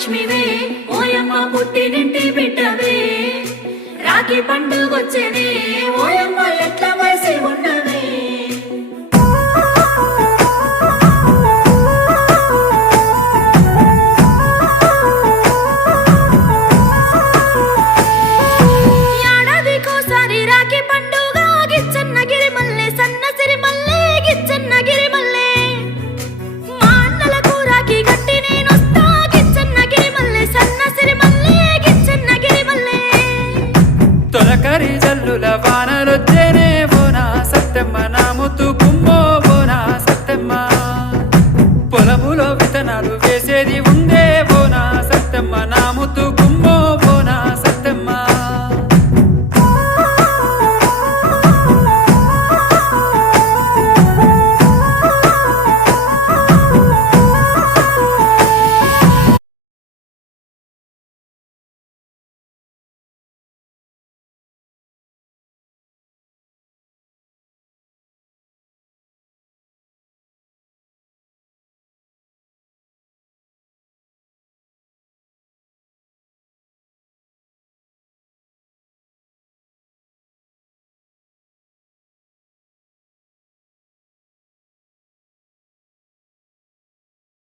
లక్ష్మివే ఓయమ్మ పుట్టినింటి బిడ్డవే రాఖీ పండుగొచ్చెనే ఓయమ్మ ఎట్ల వసి ఉన్నవే ఏడాదికోసారి రాఖీ పండుగ గిచ్చన్నగిరి మల్లె సన్నసిరి మల్లె గిచ్చన్నగిరి మల్లె మా అన్నలకు రాఖీ గట్టి నేనొస్తా గిచ్చన్నగిరి మల్లె సన్నసిరి మల్లె గిచ్చన్నగిరి మల్లె తొలకరి జల్లుల